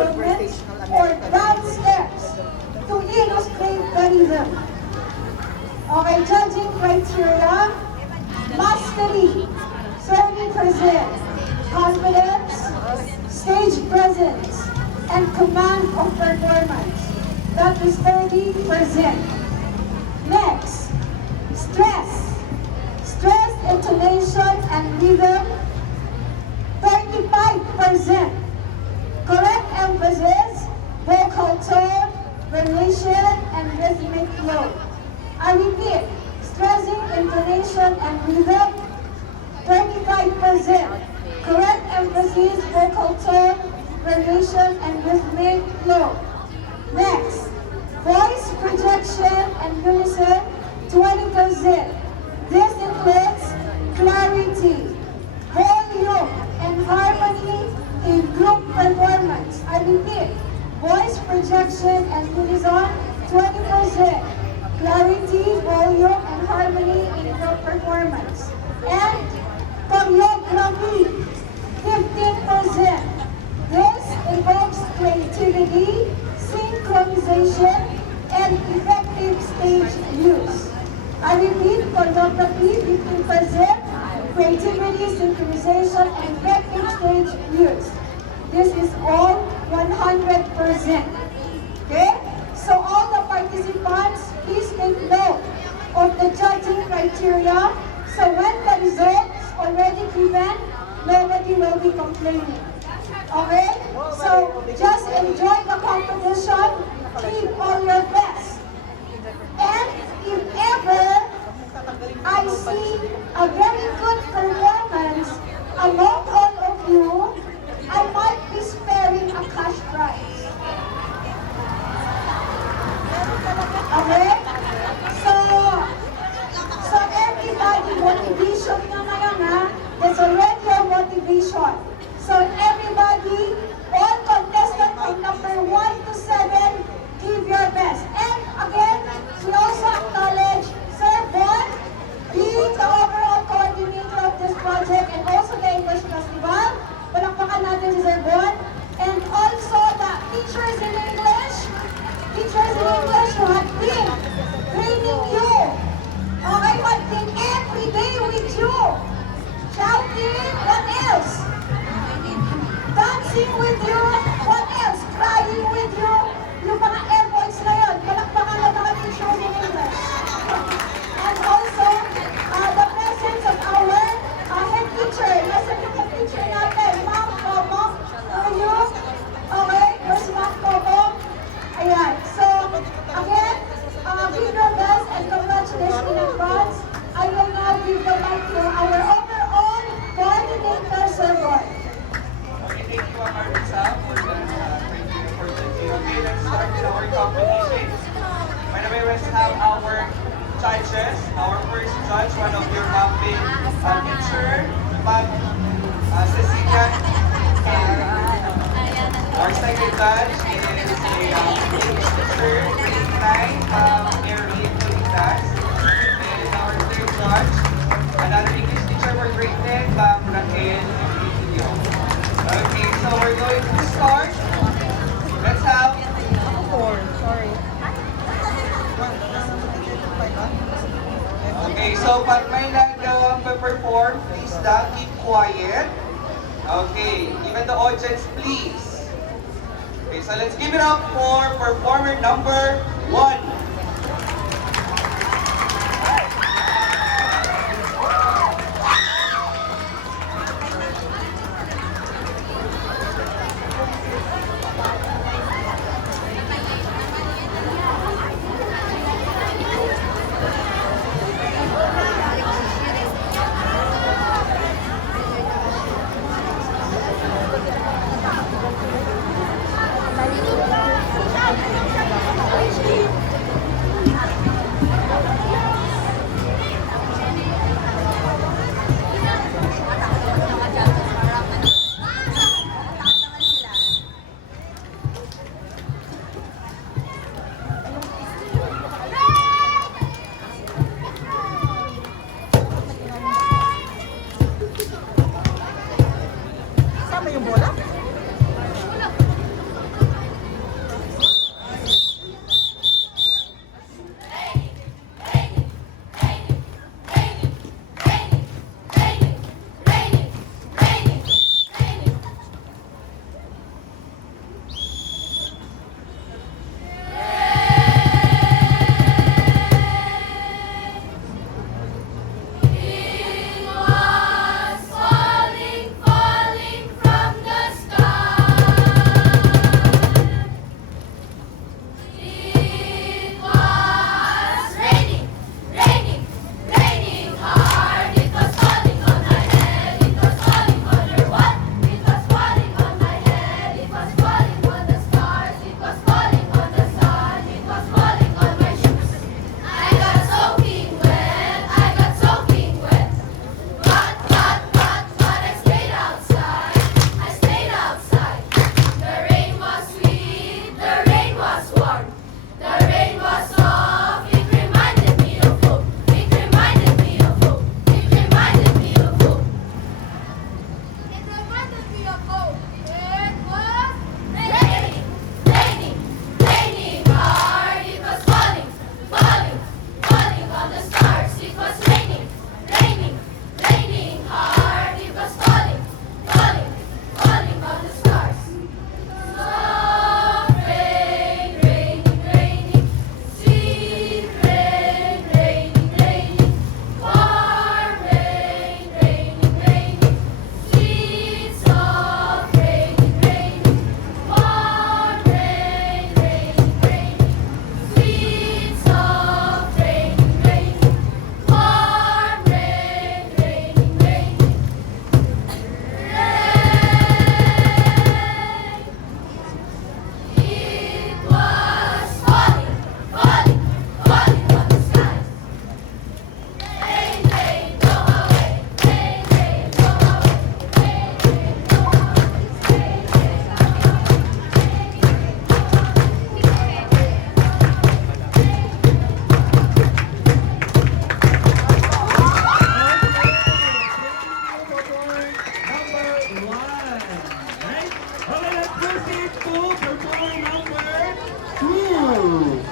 movements or dance steps to illustrate the rhythm. Okay, judging criteria, mastery, 30%, confidence, stage presence, and command of performance. That is 30%. Next, stress, intonation, and rhythm, 35%. Correct emphasis, vocal tone, variation, and rhythmic flow. I repeat, stressing intonation and rhythm, 35%. Correct emphasis, vocal tone, variation, and rhythmic flow. Next, voice projection and unison, 20%. This includes clarity, volume, and harmony in group performance. I repeat, voice projection and unison, 20%. Clarity, volume, and harmony in group performance. And choreography, 15%. This involves creativity, synchronization, and effective stage use. I repeat, choreography, 15%, creativity, synchronization, and effective stage use. This is all 100%. Okay? So all the participants, please take note of the judging criteria. So when the results already given, nobody will be complaining. Okay? So just enjoy the competition, give all your best. And if ever I see a very good performance among all of you, I might be sparing a cash prize. Okay? So everybody, motivation na ngayon ha. There's already a motivation. So everybody, all contestants from number 1 to 7, give your best. And again, we also acknowledge Sir Bon, being the overall coordinator of this project and also the English Festival. Palakpakan natin si Sir Bon. And also the teachers in English who have been training you. Okay, who have been every day with you. Shouting, what else? Dancing with you, what else? Crying with you. Yung mga airpods na yun, palakpakan na mga teachers in English. And also, the presence of our head teacher. Nasa yung head teacher natin, Ma'am Coco. Are you? Okay, where's Ma'am Coco? Ayan. So, again, give your best and congratulations in advance. I will now give the mic to our overall coordinator, Sir Boy. Okay, thank you, Marisa, for the okay, let's start with our competition. By the way, let's have our judges. Our first judge, one of your lovely teacher, Ma'am Cecilia. Our second judge is a English teacher, grade 9, Mary Pulitas. And our third judge, another English teacher for grade 10, Ma'am Raquel Emilio. Okay, so we're going to start. Let's have okay, so pag may nag-perform, please keep quiet. Okay, even the audience, please. Okay, so let's give it up for performer number 1. Alright? Okay, let's proceed to performer number 2.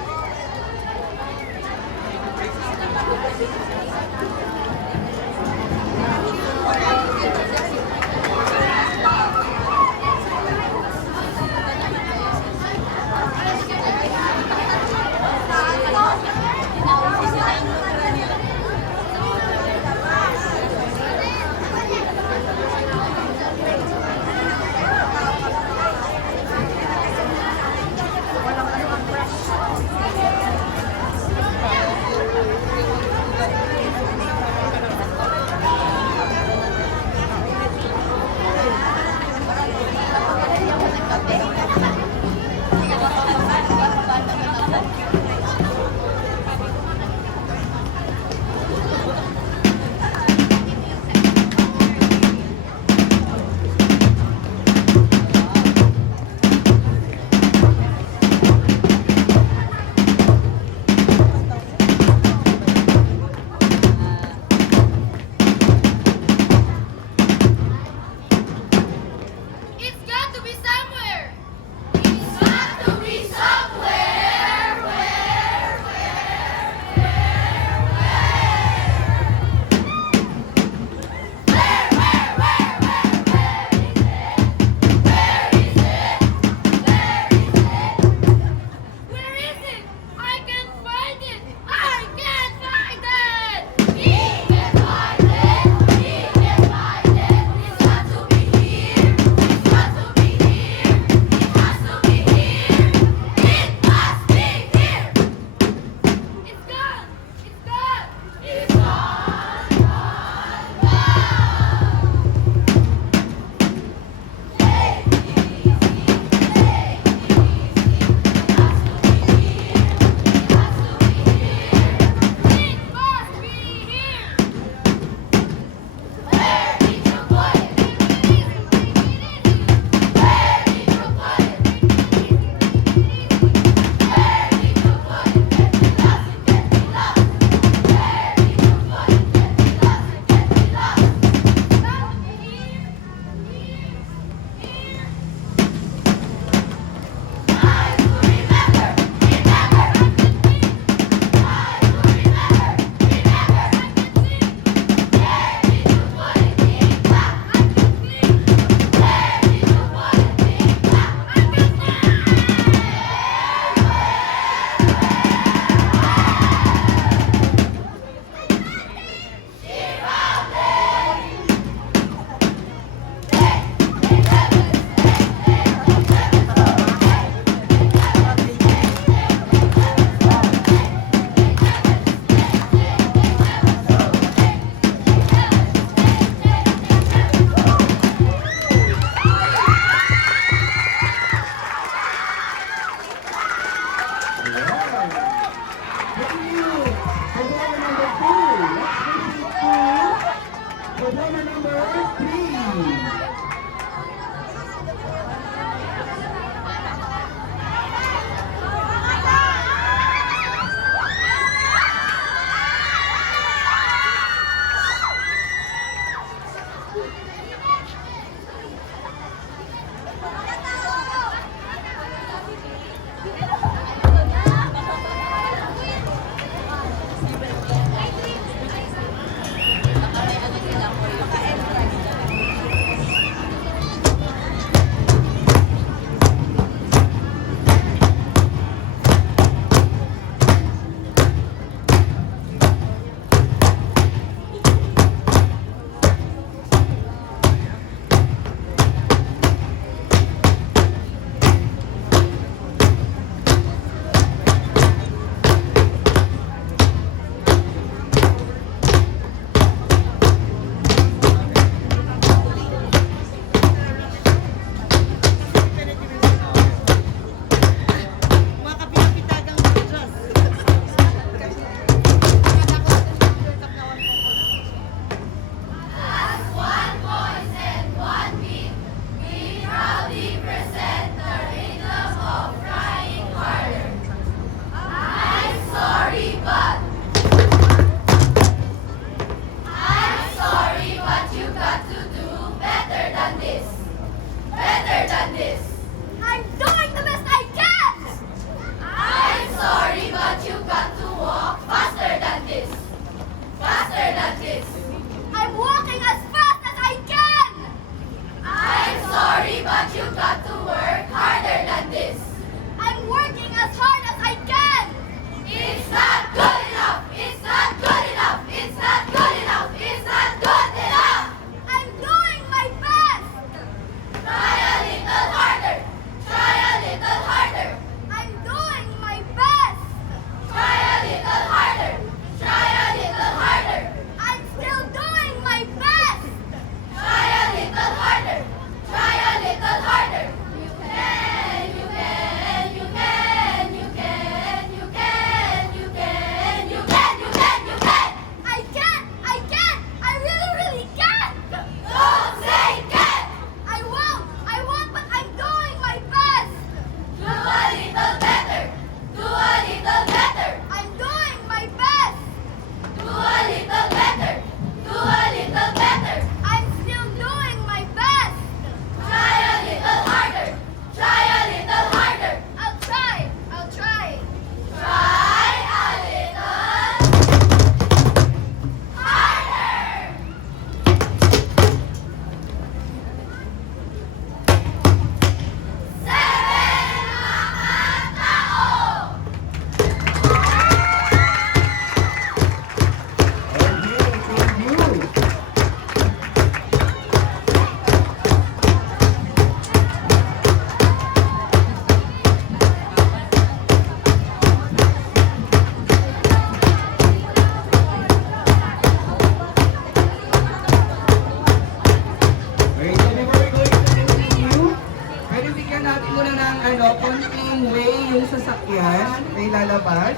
sasakyan na ilalabas.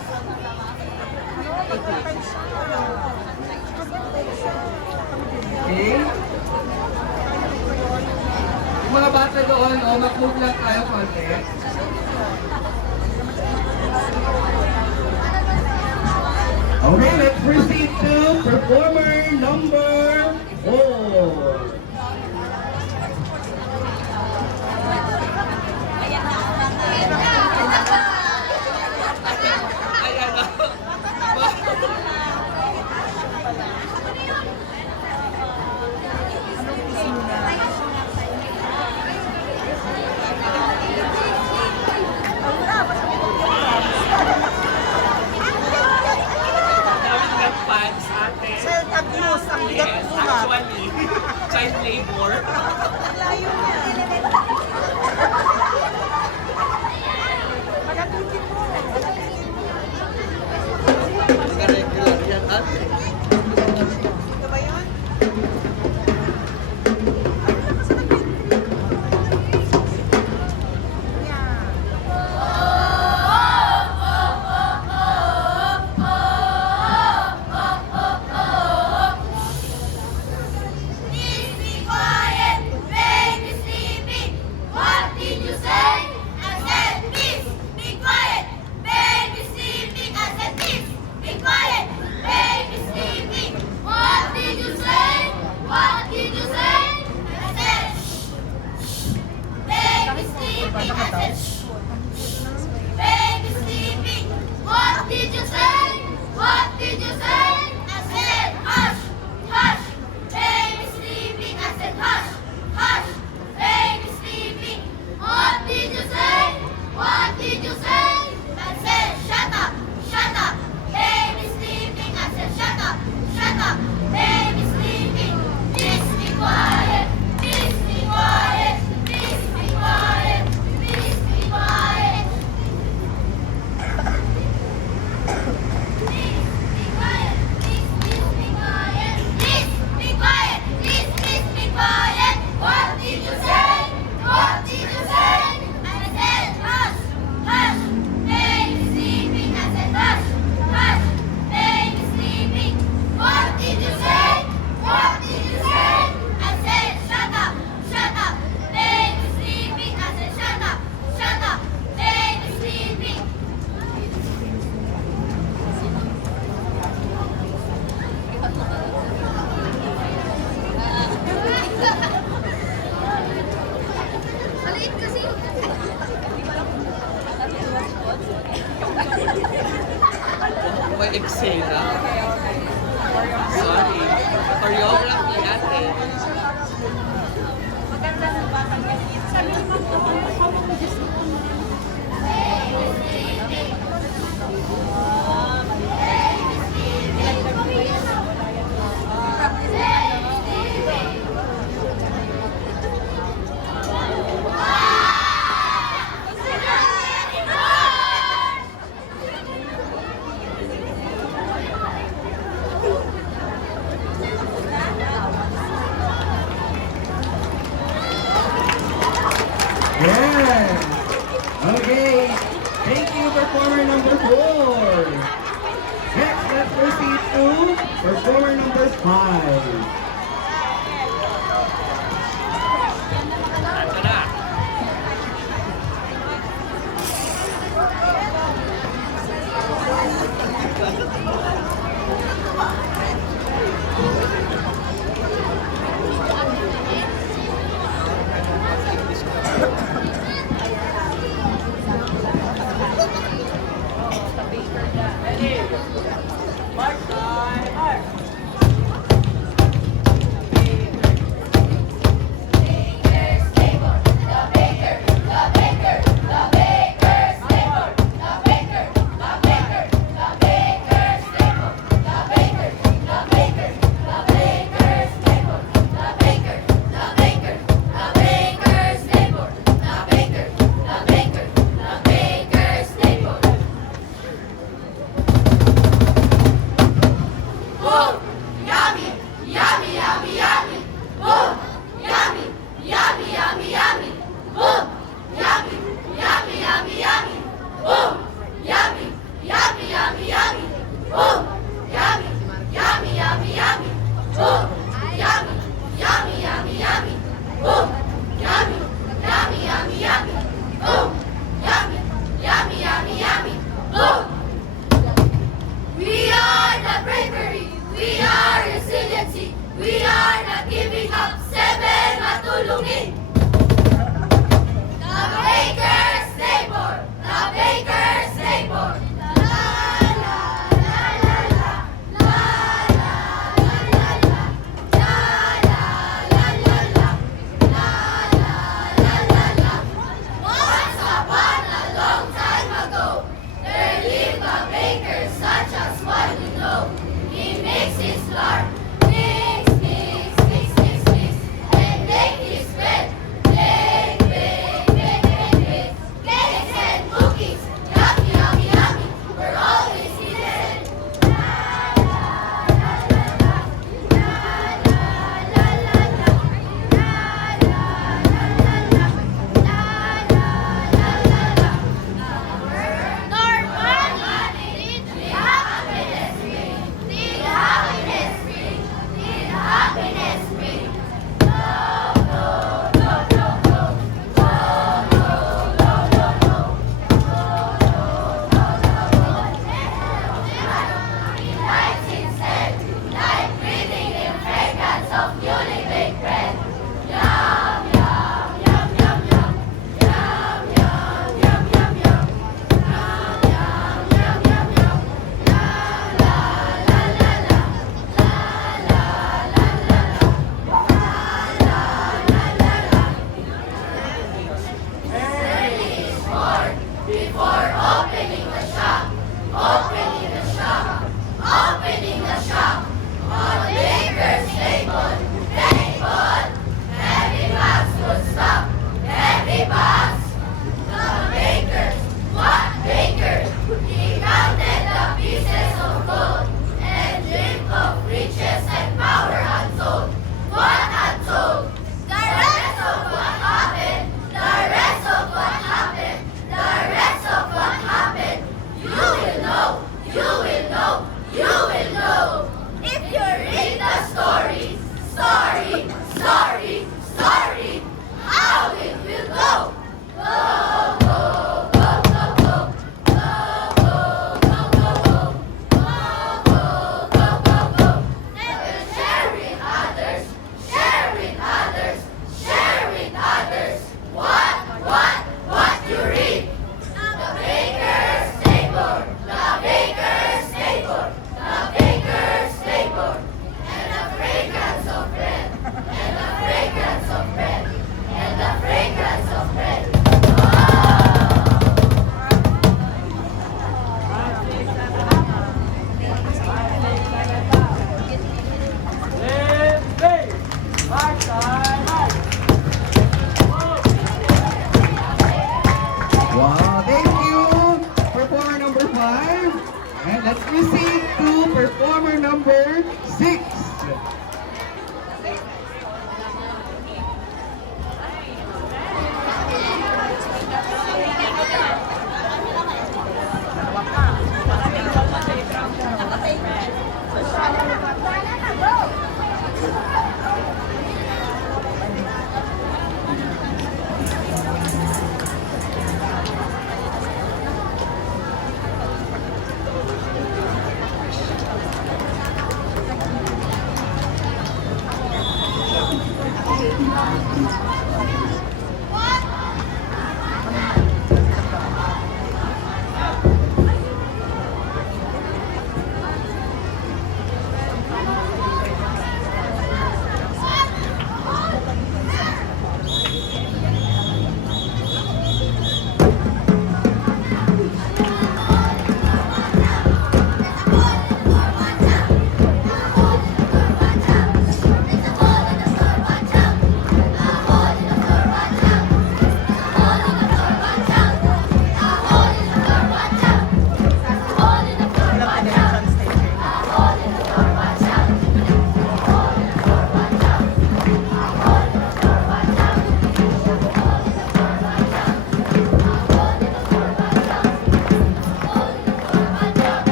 Okay? Yung mga bata doon, mag-move lang tayo konti. Okay, let's proceed to performer number 4. Child abuse, ang bigat mo nga. Actually, child labor. Layo niya. Pagkapitin mo. Regular yan, ate. Ito ba yun? Please be quiet, baby sleeping. What did you say? I said please be quiet, baby sleeping. I said please be quiet, baby sleeping. What did you say? What did you say? I said shh, baby sleeping. I said shh, baby sleeping. What did you say? What did you say? I said hush, hush. Baby sleeping, I said hush, hush, baby sleeping. What did you say? What did you say? I said shut up, baby sleeping. I said shut up, baby sleeping. Please be quiet, please be quiet, please be quiet, please be quiet. Please be quiet, please be quiet, please be quiet, please be quiet. What did you say? What did you say? I said hush, hush, baby sleeping. I said hush, hush, baby sleeping. What did you say? What did you say? I said shut up, baby sleeping. I said shut up, baby sleeping. Maliit kasi. May eksena. Sorry. Choreography ate. Yes! Okay, thank you, performer number 4. Next, let's proceed to performer number 5. Tara.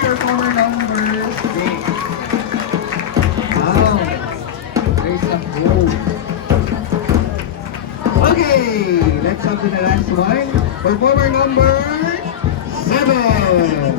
performer number 6. Wow. There's a hope. Okay, let's up to the last one. Performer number 7.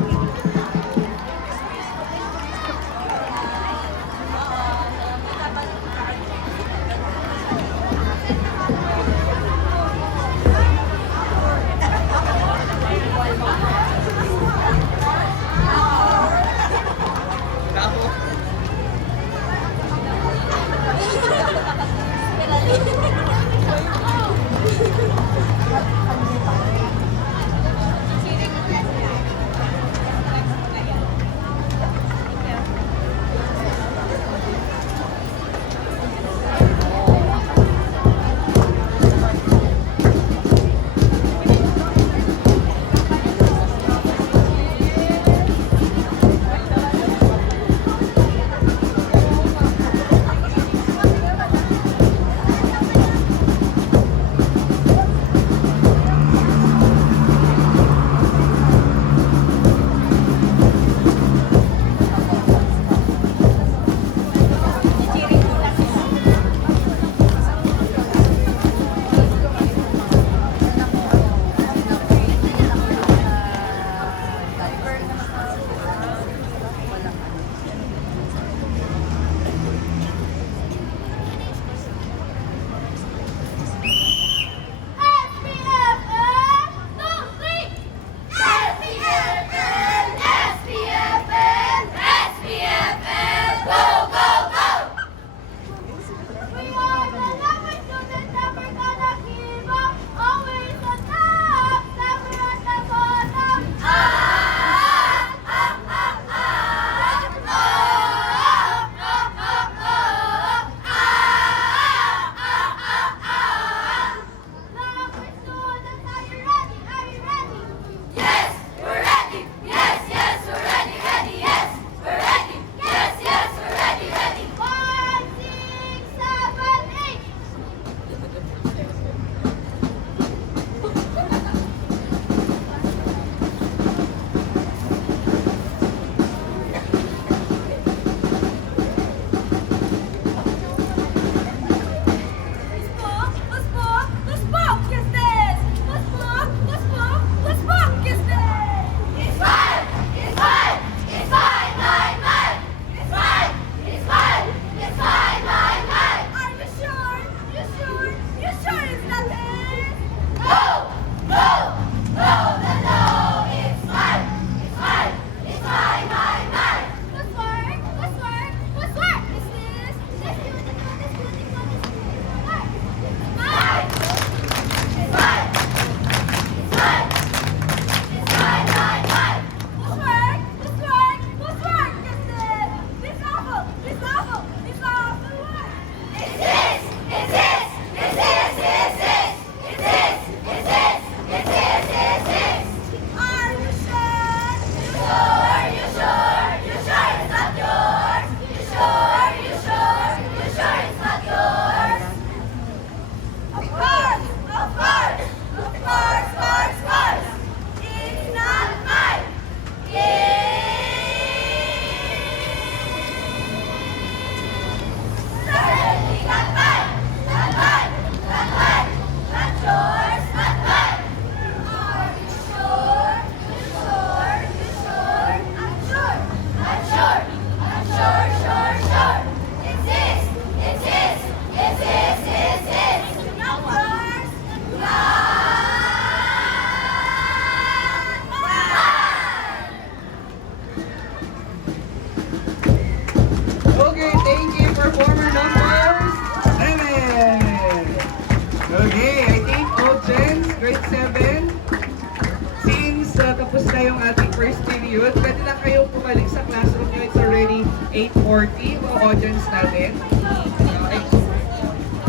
period, pwede na kayo pumalik sa classroom nyo. It's already 8:40, mga audience natin.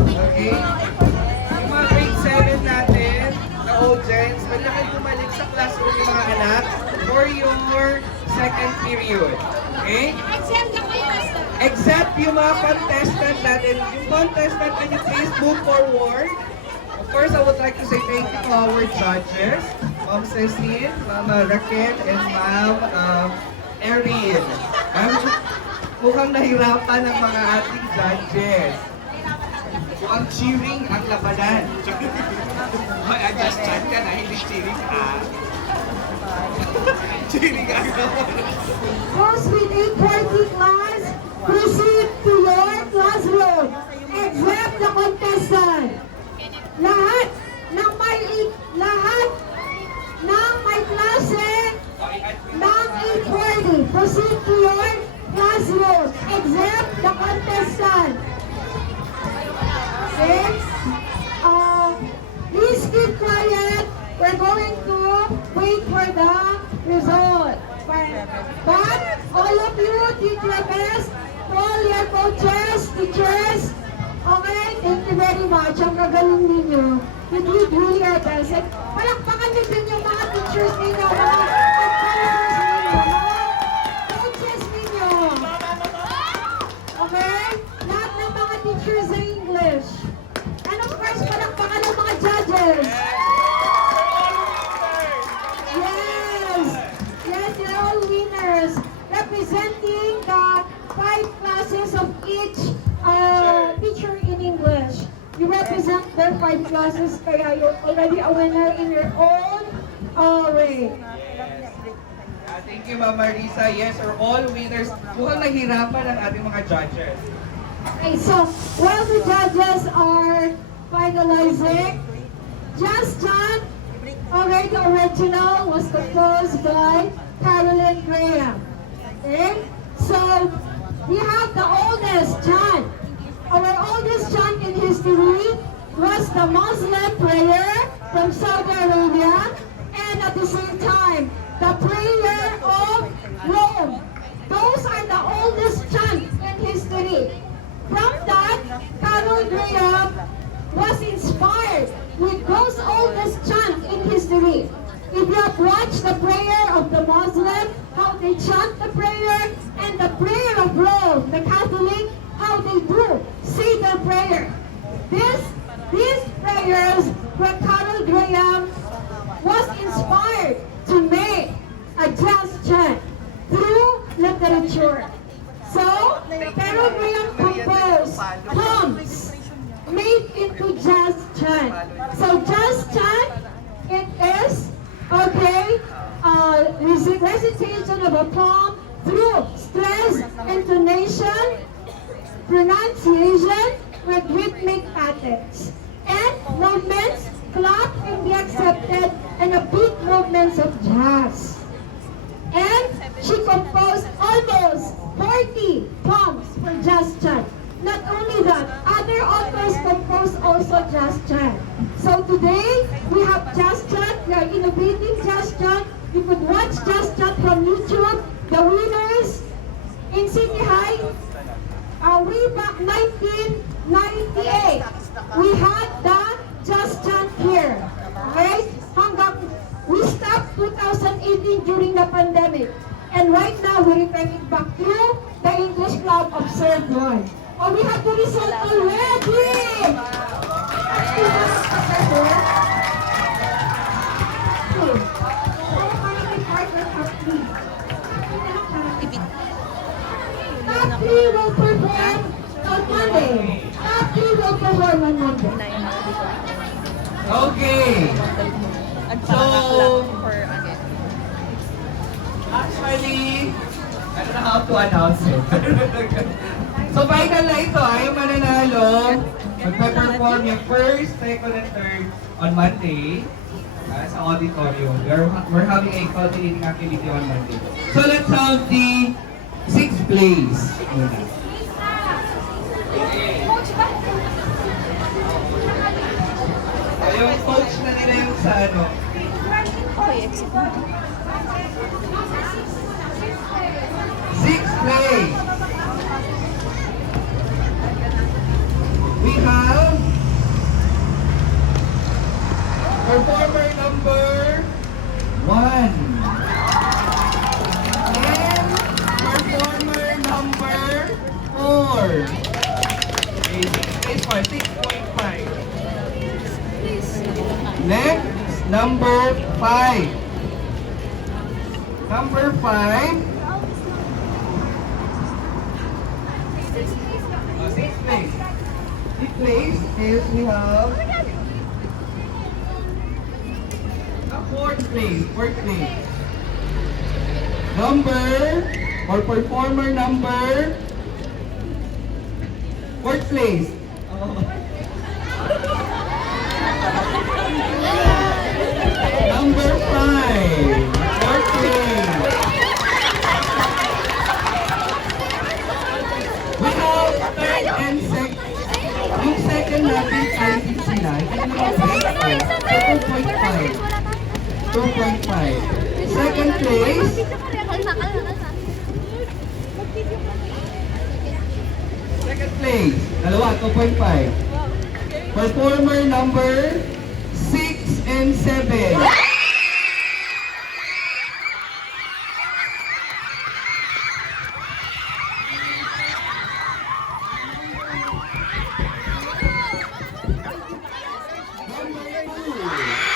Okay? Yung mga grade 7 natin, na audience, pwede na kayo pumalik sa classroom yung mga anak for your second period. Okay? Except yung mga contestant natin. Yung contestant, can you please move forward? Of course, I would like to say thank you to our judges, Ma'am Cecile, Ma'am Raquel, and Ma'am Erin. Mukhang nahirapan ang mga ating judges. Mukhang cheering ang labanan. May adjust chat ka na, hindi cheering ka. Cheering ka. Those with 840 class, proceed to your classroom. Except the contestant. Lahat ng may klase ng 840, proceed to your classroom. Except the contestant. Okay? Please keep quiet. We're going to wait for the result. But all of you did your best. All your coaches, teachers. Okay, thank you very much. Ang gagaling ninyo. You did really your best. And palakpakan niyo din yung mga teachers ninyo, mga advisors ninyo, mga coaches ninyo. Okay? Lahat ng mga teachers sa English. And of course, palakpakan ng mga judges. Yes! Yes, you're all winners. Representing the 5 classes of each teacher in English. You represent their 5 classes, kaya you're already a winner in your own way. Thank you, Mama Risa. Yes, we're all winners. Mukhang nahirapan ang ating mga judges. Okay, so while the judges are finalizing, Just Chan, okay, the original was composed by Carolyn Graham. Okay, so we have the oldest chant. Our oldest chant in history was the Muslim prayer from Saudi Arabia, and at the same time, the prayer of Rome. Those are the oldest chant in history. From that, Carol Graham was inspired with those oldest chant in history. If you have watched the prayer of the Muslim, how they chant the prayer, and the prayer of Rome, the Catholic, how they do say their prayer. These prayers from Carol Graham was inspired to make a jazz chant through literature. So, Carol Graham composed poems made into jazz chant. So, jazz chant, it is, okay, recitation of a poem through stress, intonation, pronunciation, with rhythmic patterns. And movements, clap can be accepted, and a beat movements of jazz. And she composed almost 40 poems for jazz chant. Not only that, other authors composed also jazz chant. So today, we have jazz chant, we are innovating jazz chant. You could watch jazz chant from YouTube. The winners in Sydney High, way back 1998, we had the jazz chant here. Okay? We stopped 2018 during the pandemic. And right now, we're returning back to the English Club of Third One. Oh, we have the result already! Top 3 will perform on Monday. Top 3 will perform on Monday. Okay. So, actually, I don't know how to announce it. So, final na ito. Yung mananalo, magpe-perform yung first, second, and third on Monday sa auditorium. We're having a cultivating activity on Monday. So, let's have the 6th place. Yung coach na nila yung sa ano. Sixth place. We have performer number 1 and performer number 4. Okay, 6.5. Next, number 5. Number 5 place is we have fourth place. Number or performer number fourth place. Number 5, fourth place. We have third and second. Yung second natin ay sila. Hindi naman place. So 2.5. 2.5. Second place. Second place. Dalawa, 2.5. Performer number 6 and 7. Number 2.